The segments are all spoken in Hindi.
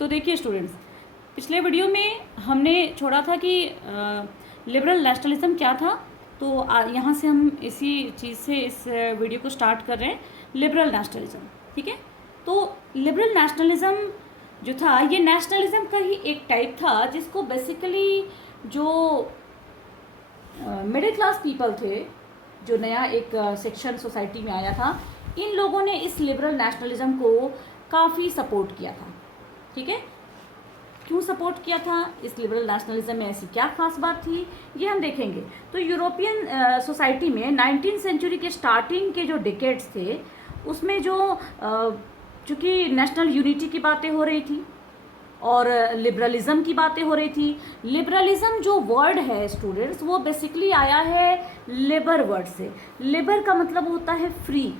तो देखिए स्टूडेंट्स, पिछले वीडियो में हमने छोड़ा था कि लिबरल नेशनलिज्म क्या था। तो यहाँ से हम इसी चीज़ से इस वीडियो को स्टार्ट कर रहे हैं, लिबरल नेशनलिज्म। ठीक है, तो लिबरल नेशनलिज्म जो था ये नेशनलिज्म का ही एक टाइप था, जिसको बेसिकली जो मिडिल क्लास पीपल थे, जो नया एक सेक्शन सोसाइटी में आया था, इन लोगों ने इस लिबरल नेशनलिज्म को काफ़ी सपोर्ट किया था। ठीक है, क्यों सपोर्ट किया था, इस लिबरल नेशनलिज्म में ऐसी क्या खास बात थी, ये हम देखेंगे। तो यूरोपियन सोसाइटी में 19वीं सेंचुरी के स्टार्टिंग के जो डिकेड्स थे, उसमें जो चूँकि नेशनल यूनिटी की बातें हो रही थी और लिबरलिज्म की बातें हो रही थी। लिबरलिज्म जो वर्ड है स्टूडेंट्स, वो बेसिकली आया है लिबर वर्ड से। लिबर का मतलब होता है फ्री।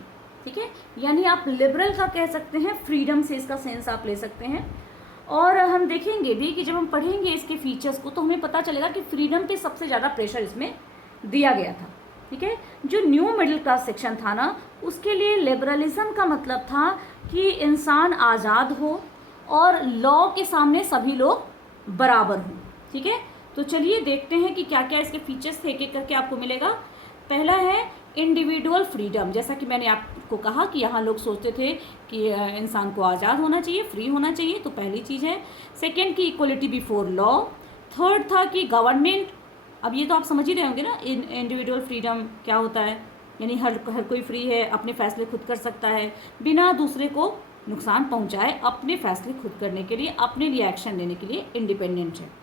ठीक है, यानी आप लिबरल का कह सकते हैं, फ्रीडम से इसका सेंस आप ले सकते हैं। और हम देखेंगे भी कि जब हम पढ़ेंगे इसके फीचर्स को तो हमें पता चलेगा कि फ्रीडम पे सबसे ज़्यादा प्रेशर इसमें दिया गया था। ठीक है, जो न्यू मिडिल क्लास सेक्शन था ना, उसके लिए लिबरलिज्म का मतलब था कि इंसान आज़ाद हो और लॉ के सामने सभी लोग बराबर हों। ठीक है, तो चलिए देखते हैं कि क्या क्या इसके फीचर्स थे, एक एक करके आपको मिलेगा। पहला है इंडिविजुअल फ्रीडम। जैसा कि मैंने आपको कहा कि यहाँ लोग सोचते थे कि इंसान को आज़ाद होना चाहिए, फ्री होना चाहिए, तो पहली चीज़ है। सेकेंड की इक्वलिटी बिफोर लॉ। थर्ड था कि गवर्नमेंट, अब ये तो आप समझ ही रहे होंगे ना इंडिविजुअल फ्रीडम क्या होता है, यानी हर कोई फ्री है, अपने फैसले खुद कर सकता है बिना दूसरे को नुकसान पहुंचाए, अपने फैसले खुद करने के लिए, अपने लिए एक्शन लेने के लिए इंडिपेंडेंट है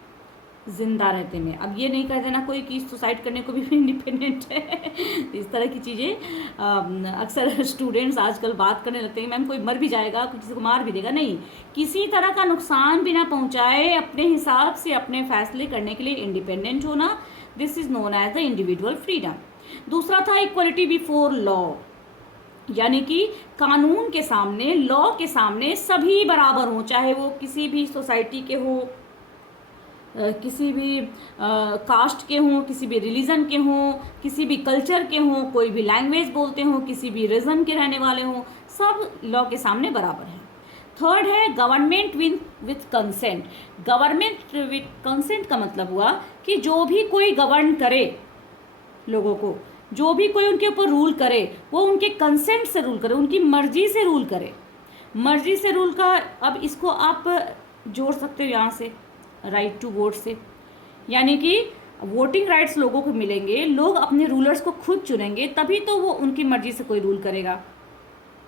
जिंदा रहते में। अब ये नहीं कह देना कोई कि सुसाइड करने को भी इंडिपेंडेंट है इस तरह की चीज़ें अक्सर स्टूडेंट्स आजकल बात करने लगते हैं, मैम कोई मर भी जाएगा, किसी को मार भी देगा। नहीं, किसी तरह का नुकसान बिना पहुंचाए अपने हिसाब से अपने फैसले करने के लिए इंडिपेंडेंट होना, this is known as the individual freedom. दूसरा था इक्वलिटी बिफोर लॉ, यानी कि कानून के सामने, लॉ के सामने सभी बराबर हों, चाहे वो किसी भी सोसाइटी के हो, किसी भी कास्ट के हों, किसी भी रिलीजन के हों, किसी भी कल्चर के हों, कोई भी लैंग्वेज बोलते हों, किसी भी रीजन के रहने वाले हों, सब लॉ के सामने बराबर हैं। थर्ड है government with consent. Government with consent का मतलब हुआ कि जो भी कोई गवर्न करे लोगों को, जो भी कोई उनके ऊपर रूल करे, वो उनके कंसेंट से रूल करे, उनकी मर्जी से रूल करे। मर्जी से रूल का, अब इसको आप जोड़ सकते हो यहाँ से राइट टू वोट से, यानी कि वोटिंग राइट्स लोगों को मिलेंगे, लोग अपने रूलर्स को खुद चुनेंगे, तभी तो वो उनकी मर्जी से कोई रूल करेगा।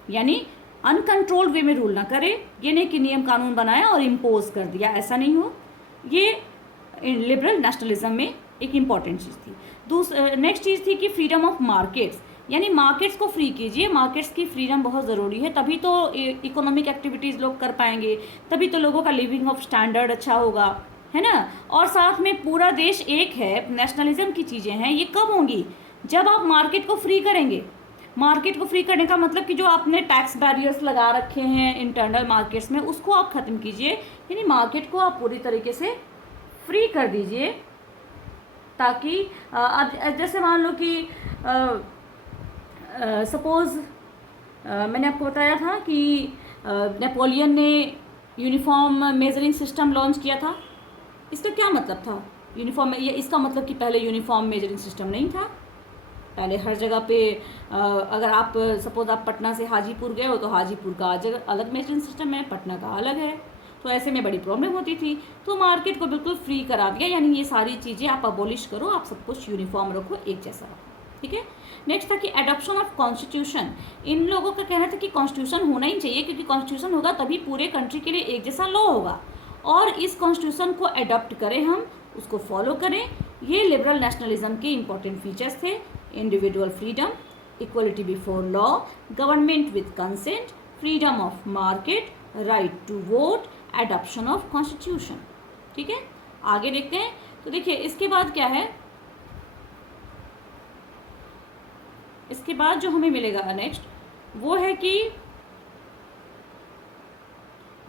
यानी अनकंट्रोल्ड वे में रूल ना करे, ये नहीं कि नियम कानून बनाया और इम्पोज कर दिया, ऐसा नहीं हो। ये लिबरल नेशनलिज्म में एक इम्पॉर्टेंट चीज़ थी। नेक्स्ट चीज़ थी कि फ्रीडम ऑफ मार्केट्स, यानी मार्केट्स को फ्री कीजिए। मार्केट्स की फ्रीडम बहुत ज़रूरी है, तभी तो इकोनॉमिक एक्टिविटीज़ लोग कर पाएंगे, तभी तो लोगों का लिविंग ऑफ स्टैंडर्ड अच्छा होगा, है ना। और साथ में पूरा देश एक है। नेशनलिज्म की चीज़ें हैं, ये कब होंगी, जब आप मार्केट को फ्री करेंगे। मार्केट को फ्री करने का मतलब कि जो आपने टैक्स बैरियर्स लगा रखे हैं इंटरनल मार्केट्स में, उसको आप ख़त्म कीजिए, यानी मार्केट को आप पूरी तरीके से फ्री कर दीजिए, ताकि अब जैसे मान लो कि सपोज़ मैंने आपको बताया था कि नेपोलियन ने यूनिफॉर्म मेजरिंग सिस्टम लॉन्च किया था। इसका क्या मतलब था यूनिफॉर्म, ये इसका मतलब कि पहले यूनिफॉर्म मेजरिंग सिस्टम नहीं था। पहले हर जगह पे अगर आप सपोज़ आप पटना से हाजीपुर गए हो तो हाजीपुर का अलग मेजरिंग सिस्टम है, पटना का अलग है, तो ऐसे में बड़ी प्रॉब्लम होती थी। तो मार्केट को बिल्कुल फ्री करा दिया, यानी ये सारी चीज़ें आप अबॉलिश करो, आप सब कुछ यूनिफॉर्म रखो, एक जैसा रखो। ठीक है, नेक्स्ट था कि एडॉप्शन ऑफ कॉन्स्टिट्यूशन। इन लोगों का कहना था कि कॉन्स्टिट्यूशन होना ही चाहिए, क्योंकि कॉन्स्टिट्यूशन होगा तभी पूरे कंट्री के लिए एक जैसा लॉ होगा, और इस कॉन्स्टिट्यूशन को एडॉप्ट करें हम, उसको फॉलो करें। ये लिबरल नेशनलिज्म के इंपॉर्टेंट फीचर्स थे। Individual freedom, equality before law, government with consent, freedom of market, right to vote, adoption of constitution. ठीक है, आगे देखते हैं। तो देखिए इसके बाद क्या है, इसके बाद जो हमें मिलेगा नेक्स्ट, वो है कि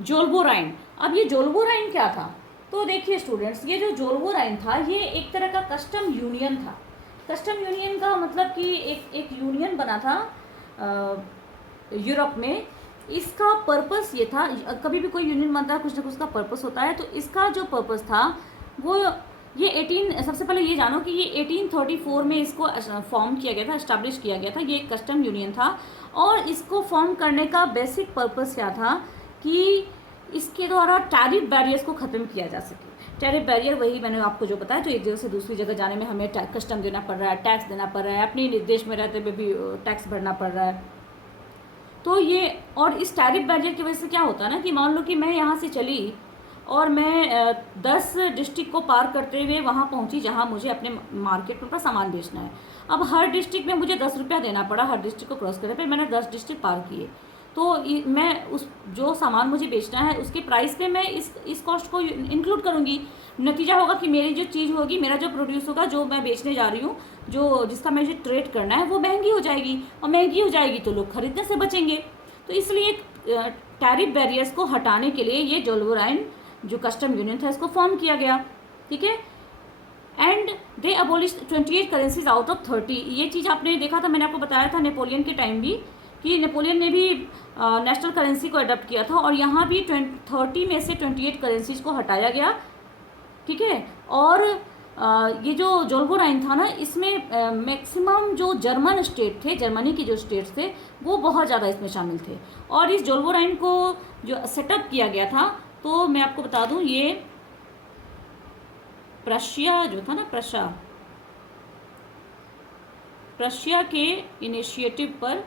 जोल्बोराइन। अब ये जोल्बोराइन क्या था, तो देखिए स्टूडेंट्स, ये जो जोल्बोराइन था, ये एक तरह का कस्टम यूनियन था। कस्टम यूनियन का मतलब कि एक यूनियन बना था यूरोप में, इसका पर्पस ये था, कभी भी कोई यूनियन बनता है कुछ ना कुछ का पर्पस होता है, तो इसका जो पर्पस था वो ये सबसे पहले ये जानो कि ये 1834 में इसको फॉर्म किया गया था, इस्टेब्लिश किया गया था। ये एक कस्टम यूनियन था और इसको फॉर्म करने का बेसिक पर्पस क्या था कि इसके द्वारा टैरिफ बैरियर्स को ख़त्म किया जा सके। टैरिफ बैरियर वही मैंने आपको जो बताया, जो एक जगह से दूसरी जगह जाने में हमें कस्टम देना पड़ रहा है, टैक्स देना पड़ रहा है, अपने देश में रहते हुए भी टैक्स भरना पड़ रहा है। तो ये, और इस टैरिफ बैरियर की वजह से क्या होता है ना कि मान लो कि मैं यहाँ से चली और मैं 10 डिस्ट्रिक्ट को पार करते हुए वहाँ पहुँची जहाँ मुझे अपने मार्केट में अपना सामान बेचना है। अब हर डिस्ट्रिक्ट में मुझे 10 रुपया देना पड़ा हर डिस्ट्रिक्ट को क्रॉस करने पे। मैंने 10 डिस्ट्रिक्ट पार किए, तो मैं उस जो सामान मुझे बेचना है उसके प्राइस पे मैं इस कॉस्ट को इंक्लूड करूँगी। नतीजा होगा कि मेरी जो चीज़ होगी, मेरा जो प्रोड्यूस होगा, जो मैं बेचने जा रही हूँ, जो जिसका मुझे ट्रेड करना है, वो महंगी हो जाएगी, और महंगी हो जाएगी तो लोग खरीदने से बचेंगे। तो इसलिए टैरिफ बैरियर्स को हटाने के लिए ये जोल्वोराइन जो कस्टम यूनियन था इसको फॉर्म किया गया, ठीक है। And they abolish 28 currencies out of 30। ये चीज़ आपने देखा था, मैंने आपको बताया था नेपोलियन के टाइम भी, कि नेपोलियन ने भी नेशनल करेंसी को अडॉप्ट किया था, और यहाँ भी 30 में से 28 करेंसीज को हटाया गया, ठीक है। और ये जो जोल्वोराइन था ना, इसमें मैक्सिमम जो जर्मन स्टेट थे, जर्मनी के जो स्टेट्स थे, वो बहुत ज़्यादा इसमें शामिल थे। और इस जोल्वोराइन को जो सेटअप किया गया था, तो मैं आपको बता दूं, ये प्रशिया जो था ना, प्रशिया के इनिशिएटिव पर,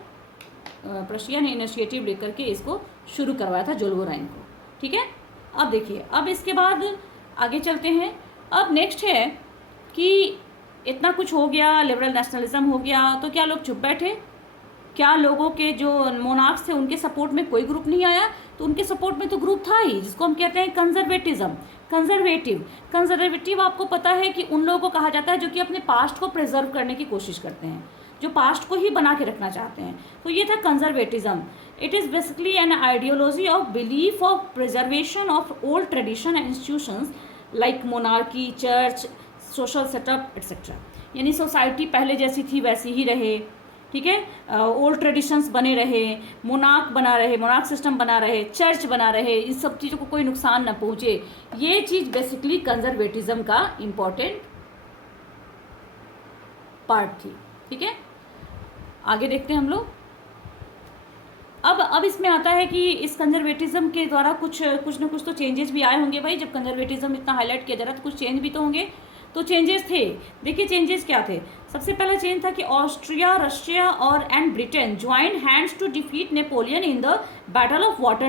प्रशिया ने इनिशिएटिव लेकर के इसको शुरू करवाया था जोल्वोराइन को, ठीक है। अब देखिए, अब इसके बाद आगे चलते हैं। अब नेक्स्ट है कि इतना कुछ हो गया, लिबरल नेशनलिज्म हो गया, तो क्या लोग चुप बैठे? क्या लोगों के जो मोनार्क्स थे उनके सपोर्ट में कोई ग्रुप नहीं आया? तो उनके सपोर्ट में तो ग्रुप था ही, जिसको हम कहते हैं कंजर्वेटिज्म, कंजर्वेटिव आपको पता है कि उन लोगों को कहा जाता है जो कि अपने पास्ट को प्रिजर्व करने की कोशिश करते हैं, जो पास्ट को ही बना के रखना चाहते हैं। तो ये था conservatism. It is basically an ideology of belief of preservation of old tradition and institutions like monarchy, church, social setup etcetera. यानी सोसाइटी पहले जैसी थी वैसी ही रहे, ठीक है, ओल्ड ट्रेडिशंस बने रहे, मोनार्क सिस्टम बना रहे, चर्च बना रहे, इन सब चीज़ों को कोई नुकसान न पहुँचे। ये चीज़ बेसिकली कंजर्वेटिज्म का इम्पॉर्टेंट पार्ट थी, ठीक है। आगे देखते हैं हम लोग। अब इसमें आता है कि इस कंजर्वेटिज्म के द्वारा कुछ ना कुछ तो चेंजेस भी आए होंगे भाई। जब कंजर्वेटिज्म इतना हाईलाइट किया जा रहा था, कुछ चेंज भी तो होंगे। तो चेंजेस थे, देखिए चेंजेस क्या थे। सबसे पहला चेंज था कि ऑस्ट्रिया, रशिया और Britain join hands to defeat Napoleon in the battle of water